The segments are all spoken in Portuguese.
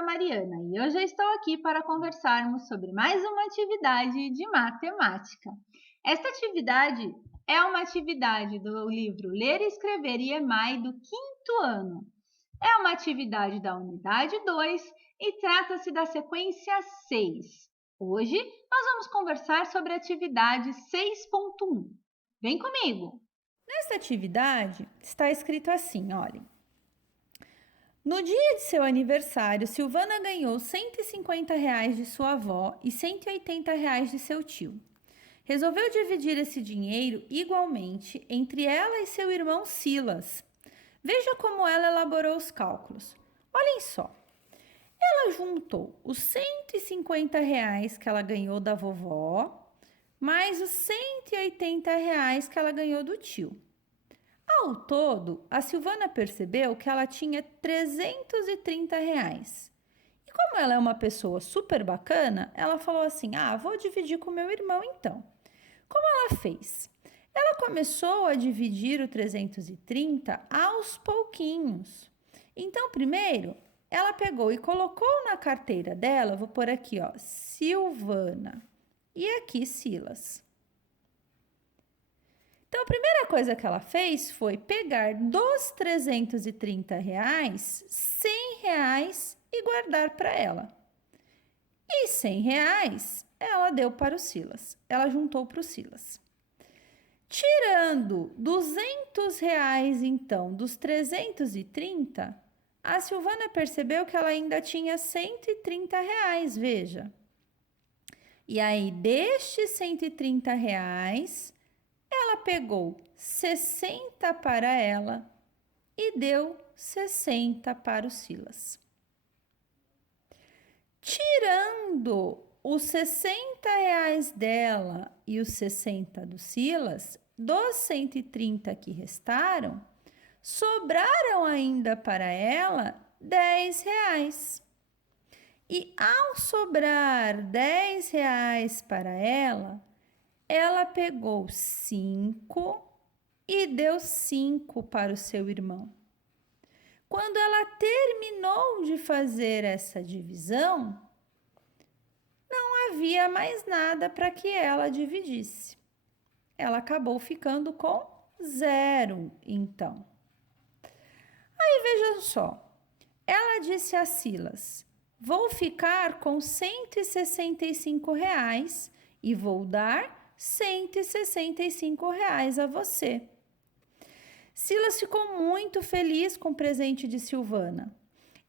professora Mariana e hoje eu estou aqui para conversarmos sobre mais uma atividade de matemática. Esta atividade é uma atividade do livro Ler, Escrever e EMAI do quinto ano. É uma atividade da unidade 2 e trata-se da sequência 6. Hoje nós vamos conversar sobre a atividade 6.1. Vem comigo! Nesta atividade está escrito assim, olhem. No dia de seu aniversário, Silvana ganhou R$ 150 de sua avó e R$ 180 de seu tio. Resolveu dividir esse dinheiro igualmente entre ela e seu irmão Silas. Veja como ela elaborou os cálculos. Olhem só. Ela juntou os R$ 150 que ela ganhou da vovó, mais os R$ 180 que ela ganhou do tio. Ao todo, a Silvana percebeu que ela tinha R$ 330. E como ela é uma pessoa super bacana, ela falou assim, vou dividir com meu irmão então. Como ela fez? Ela começou a dividir o 330 aos pouquinhos. Então, primeiro, ela pegou e colocou na carteira dela, vou pôr aqui, ó, Silvana, e aqui Silas. Então, a primeira coisa que ela fez foi pegar dos R$ 330, R$ 100 e guardar para ela. E R$ 100 ela deu para o Silas, ela juntou para o Silas. Tirando R$ 200, então, dos 330, a Silvana percebeu que ela ainda tinha R$ 130, veja. E aí, destes R$ 130, ela pegou 60 para ela e deu 60 para o Silas. Tirando os R$ 60 dela e os 60 do Silas, dos 130 que restaram, sobraram ainda para ela R$ 10. E ao sobrar R$ 10 para ela pegou 5 e deu 5 para o seu irmão. Quando ela terminou de fazer essa divisão, não havia mais nada para que ela dividisse. Ela acabou ficando com 0, então. Aí veja só, ela disse a Silas, vou ficar com R$ 165 e vou dar R$ 165 a você. Silas ficou muito feliz com o presente de Silvana.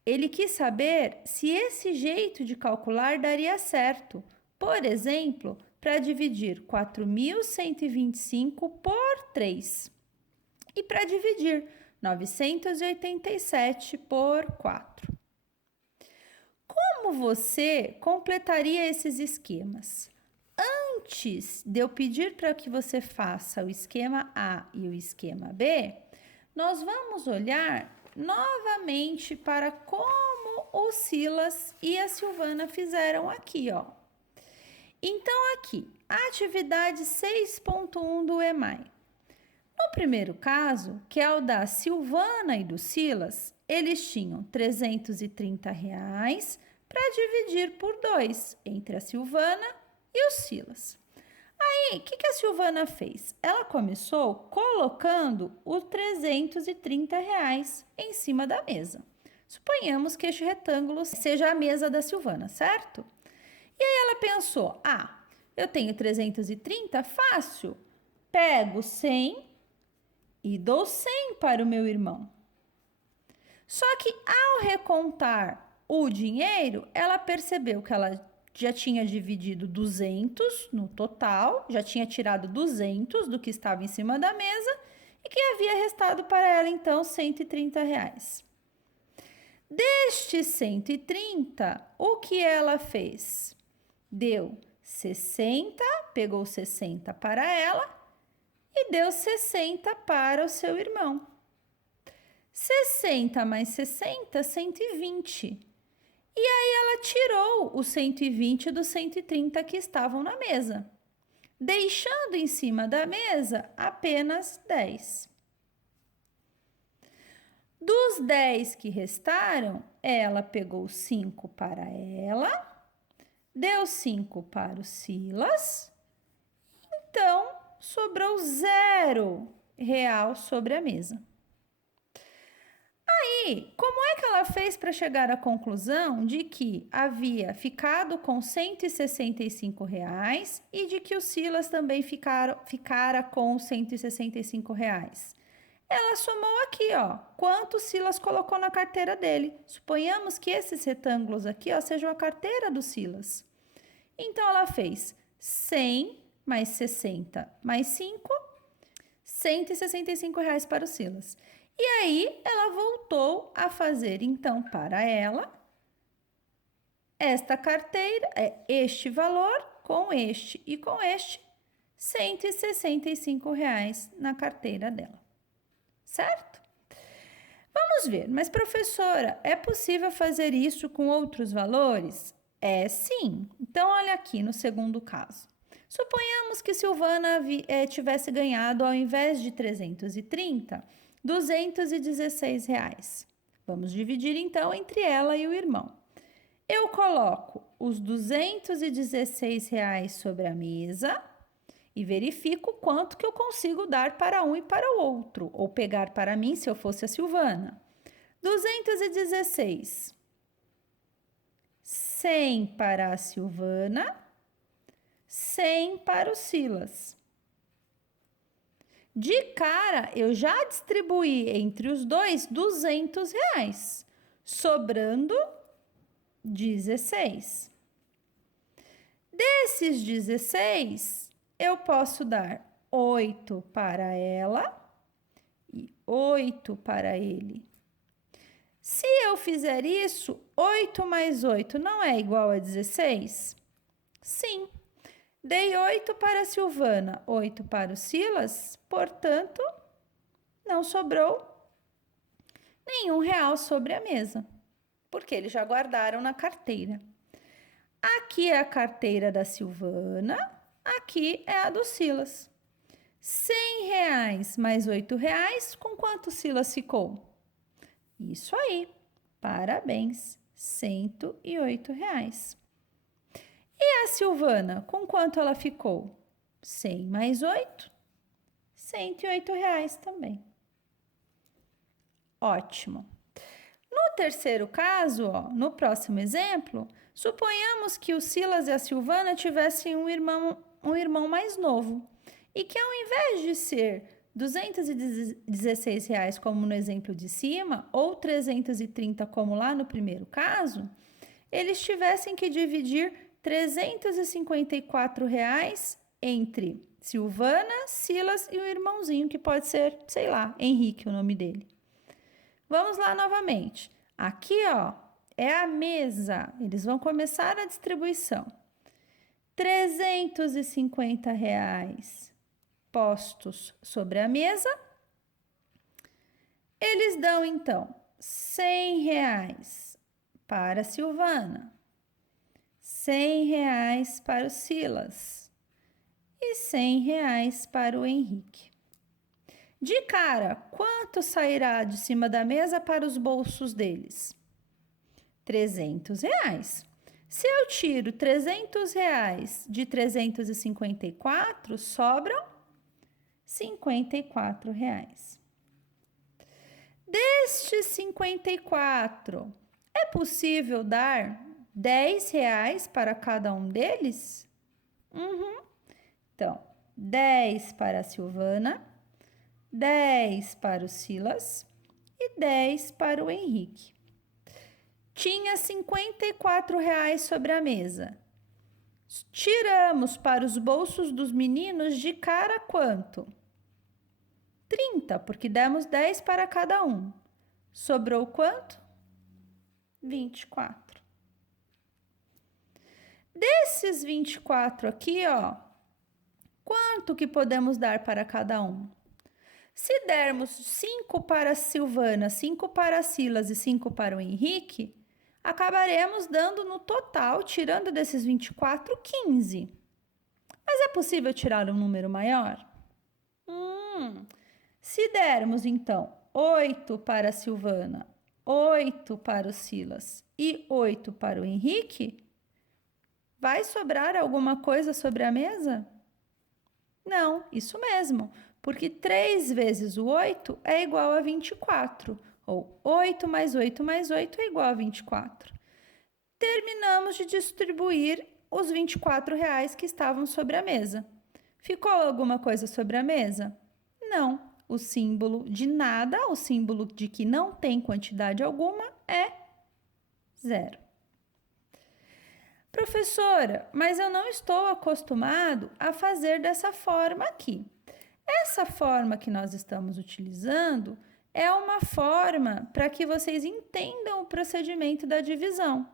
Ele quis saber se esse jeito de calcular daria certo. Por exemplo, para dividir 4.125 por 3. E para dividir 987 por 4. Como você completaria esses esquemas? Antes de eu pedir para que você faça o esquema A e o esquema B, nós vamos olhar novamente para como o Silas e a Silvana fizeram aqui, ó. Então, aqui, a atividade 6.1 do EMAI. No primeiro caso, que é o da Silvana e do Silas, eles tinham R$ 330 para dividir por 2 entre a Silvana e o Silas. Aí, o que a Silvana fez? Ela começou colocando os R$ 330 em cima da mesa. Suponhamos que este retângulo seja a mesa da Silvana, certo? E aí ela pensou, eu tenho 330, fácil. Pego 100 e dou 100 para o meu irmão. Só que ao recontar o dinheiro, ela percebeu que ela já tinha dividido 200 no total, já tinha tirado 200 do que estava em cima da mesa e que havia restado para ela, então, R$ 130. Destes 130, o que ela fez? Deu 60, pegou 60 para ela e deu 60 para o seu irmão. 60 mais 60, 120. E aí ela tirou os 120 dos 130 que estavam na mesa, deixando em cima da mesa apenas 10. Dos 10 que restaram, ela pegou 5 para ela, deu 5 para o Silas, então sobrou R$0 sobre a mesa. Aí, como é que ela fez para chegar à conclusão de que havia ficado com R$165 e de que o Silas também ficara com R$165? Ela somou aqui, ó, quanto o Silas colocou na carteira dele. Suponhamos que esses retângulos aqui, ó, sejam a carteira do Silas. Então, ela fez 100 mais 60 mais 5, R$165 para o Silas. E aí, ela voltou a fazer, então, para ela, esta carteira, este valor, com este e com este, R$165 na carteira dela. Certo? Vamos ver, mas professora, é possível fazer isso com outros valores? É sim. Então, olha aqui no segundo caso. Suponhamos que Silvana tivesse ganhado, ao invés de 330, R$216. Vamos dividir então entre ela e o irmão. Eu coloco os R$216 sobre a mesa e verifico quanto que eu consigo dar para um e para o outro, ou pegar para mim se eu fosse a Silvana. 216. 100 para a Silvana, 100 para o Silas. De cara, eu já distribuí entre os dois R$200, sobrando 16. Desses 16, eu posso dar 8 para ela e 8 para ele. Se eu fizer isso, 8 mais 8 não é igual a 16? Sim. Dei 8 para a Silvana, 8 para o Silas, portanto, não sobrou nenhum real sobre a mesa, porque eles já guardaram na carteira. Aqui é a carteira da Silvana, aqui é a do Silas. R$100 mais R$8, com quanto o Silas ficou? Isso aí, parabéns, R$108. E a Silvana, com quanto ela ficou? 100 mais 8, R$108 também. Ótimo. No terceiro caso, ó, no próximo exemplo, suponhamos que o Silas e a Silvana tivessem um irmão mais novo e que, ao invés de ser R$216, como no exemplo de cima, ou 330, como lá no primeiro caso, eles tivessem que dividir R$354 entre Silvana, Silas e o irmãozinho, que pode ser, sei lá, Henrique, o nome dele. Vamos lá novamente. Aqui, ó, é a mesa. Eles vão começar a distribuição. R$350 postos sobre a mesa. Eles dão, então, R$100 para a Silvana, R$100 para o Silas e R$100 para o Henrique. De cara, quanto sairá de cima da mesa para os bolsos deles? R$300. Se eu tiro R$300 de 354, sobram R$54. Destes 54, é possível dar R$10 para cada um deles? Então, 10 para a Silvana, 10 para o Silas e 10 para o Henrique. Tinha R$54 sobre a mesa. Tiramos para os bolsos dos meninos de cara quanto? 30, porque demos 10 para cada um. Sobrou quanto? 24. Desses 24 aqui, ó, quanto que podemos dar para cada um? Se dermos 5 para a Silvana, 5 para a Silas e 5 para o Henrique, acabaremos dando no total, tirando desses 24, 15. Mas é possível tirar um número maior? Se dermos, então, 8 para a Silvana, 8 para o Silas e 8 para o Henrique, vai sobrar alguma coisa sobre a mesa? Não, isso mesmo, porque 3 vezes o 8 é igual a 24, ou 8 mais 8 mais 8 é igual a 24. Terminamos de distribuir os R$ 24 que estavam sobre a mesa. Ficou alguma coisa sobre a mesa? Não. O símbolo de nada, o símbolo de que não tem quantidade alguma, é 0. Professora, mas eu não estou acostumado a fazer dessa forma aqui. Essa forma que nós estamos utilizando é uma forma para que vocês entendam o procedimento da divisão.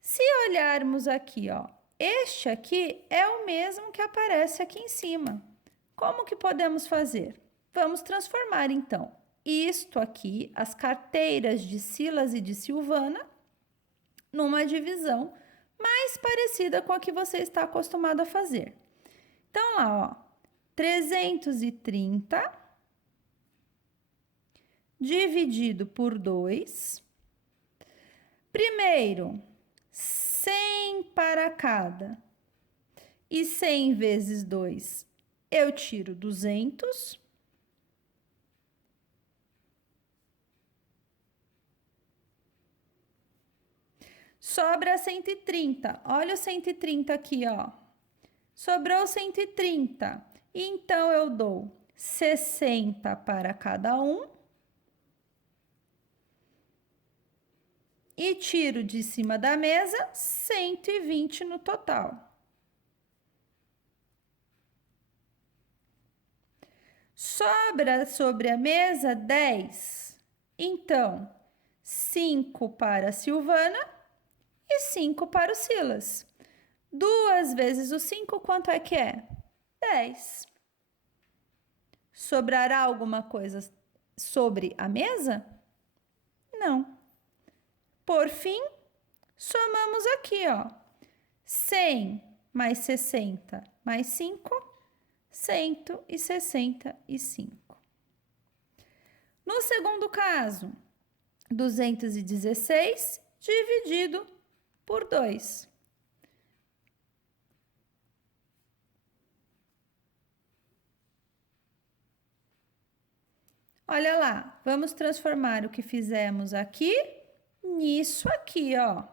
Se olharmos aqui, ó, este aqui é o mesmo que aparece aqui em cima. Como que podemos fazer? Vamos transformar, então, isto aqui, as carteiras de Silas e de Silvana, numa divisão mais parecida com a que você está acostumado a fazer. Então, lá, ó, 330 dividido por 2. Primeiro, 100 para cada. E 100 vezes 2, eu tiro 200. Sobra 130. Olha o 130 aqui, ó. Sobrou 130. Então, eu dou 60 para cada um. E tiro de cima da mesa 120 no total. Sobra sobre a mesa 10. Então, 5 para a Silvana e 5 para o Silas. 2 vezes o 5, quanto é que é? 10. Sobrará alguma coisa sobre a mesa? Não. Por fim, somamos aqui, ó. 100 mais 60 mais 5, 165. No segundo caso, 216 dividido por 2. Olha lá, vamos transformar o que fizemos aqui nisso aqui, ó.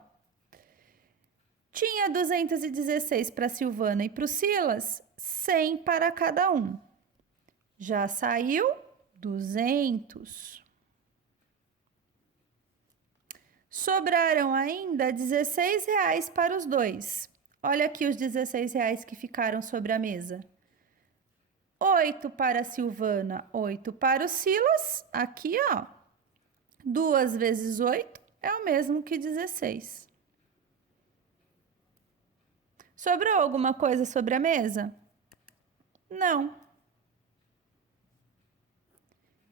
Tinha 216 para a Silvana e para o Silas, 100 para cada um. Já saiu 200. Sobraram ainda R$16 para os dois. Olha aqui os R$16 que ficaram sobre a mesa. 8 para a Silvana, 8 para o Silas. Aqui, ó. 2 vezes 8 é o mesmo que 16. Sobrou alguma coisa sobre a mesa? Não.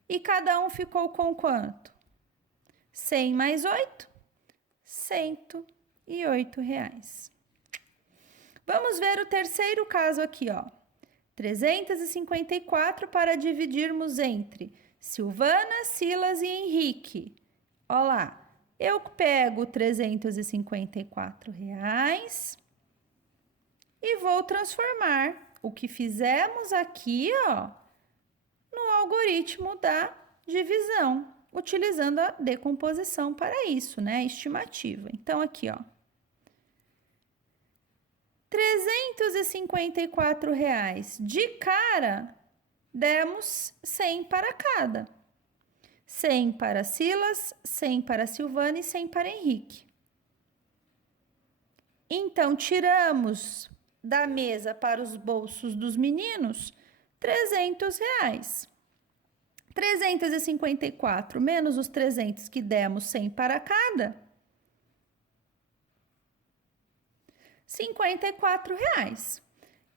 E cada um ficou com quanto? 100 mais 8, R$108. Vamos ver o terceiro caso aqui, ó. 354 para dividirmos entre Silvana, Silas e Henrique. Olha lá, eu pego R$354 e vou transformar o que fizemos aqui, ó, no algoritmo da divisão, utilizando a decomposição para isso, né? Estimativa. Então, aqui, ó. R$354 de cara, demos 100 para cada. 100 para Silas, 100 para Silvana e 100 para Henrique. Então, tiramos da mesa para os bolsos dos meninos R$300. 354 menos os 300 que demos 100 para cada, R$54.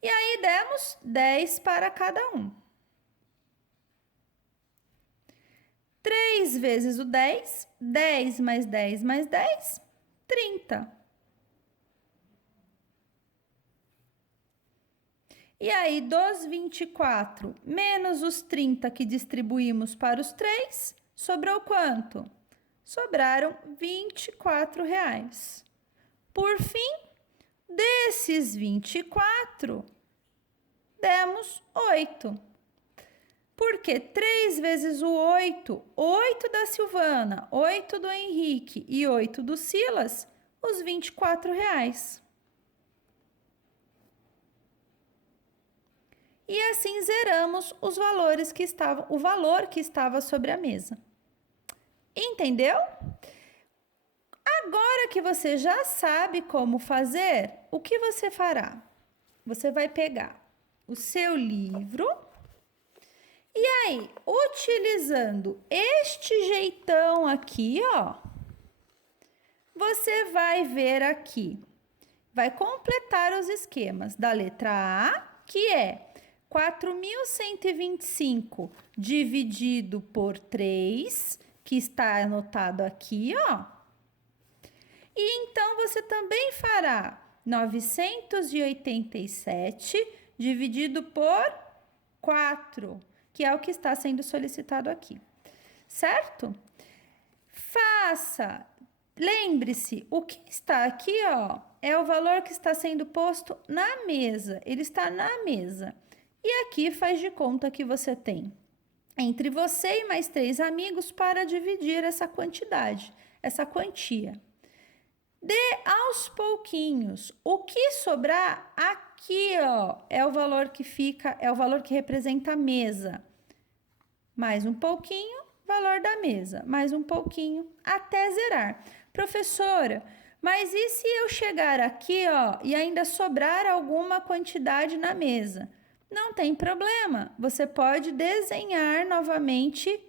E aí demos 10 para cada um. 3 vezes o 10, 10 mais 10 mais 10, 30. E aí, dos 24 menos os 30 que distribuímos para os 3, sobrou quanto? Sobraram R$ 24. Por fim, desses 24, demos 8. Porque 3 vezes o 8, 8 da Silvana, 8 do Henrique e 8 do Silas, os R$ 24. E assim zeramos os valores que estavam, o valor que estava sobre a mesa. Entendeu? Agora que você já sabe como fazer, o que você fará? Você vai pegar o seu livro e aí, utilizando este jeitão aqui, ó, você vai ver aqui, vai completar os esquemas da letra A, que é 4.125 dividido por 3, que está anotado aqui, ó. E então, você também fará 987 dividido por 4, que é o que está sendo solicitado aqui, certo? Lembre-se, o que está aqui, ó, é o valor que está sendo posto na mesa, ele está na mesa. E aqui faz de conta que você tem entre você e mais 3 amigos para dividir essa quantidade, essa quantia. Dê aos pouquinhos. O que sobrar aqui, ó, é o valor que fica, é o valor que representa a mesa. Mais um pouquinho, valor da mesa. Mais um pouquinho, até zerar. Professora, mas e se eu chegar aqui, ó, e ainda sobrar alguma quantidade na mesa? Não tem problema. Você pode desenhar novamente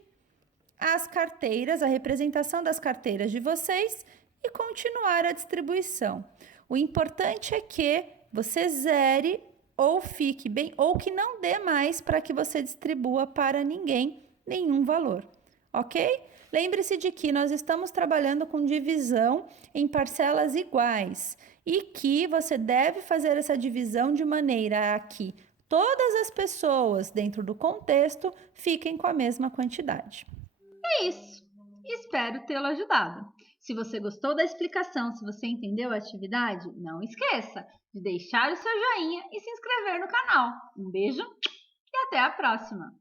as carteiras, a representação das carteiras de vocês e continuar a distribuição. O importante é que você zere ou fique bem, ou que não dê mais para que você distribua para ninguém nenhum valor, ok? Lembre-se de que nós estamos trabalhando com divisão em parcelas iguais e que você deve fazer essa divisão de maneira a que todas as pessoas dentro do contexto fiquem com a mesma quantidade. É isso. Espero tê-lo ajudado. Se você gostou da explicação, se você entendeu a atividade, não esqueça de deixar o seu joinha e se inscrever no canal. Um beijo e até a próxima!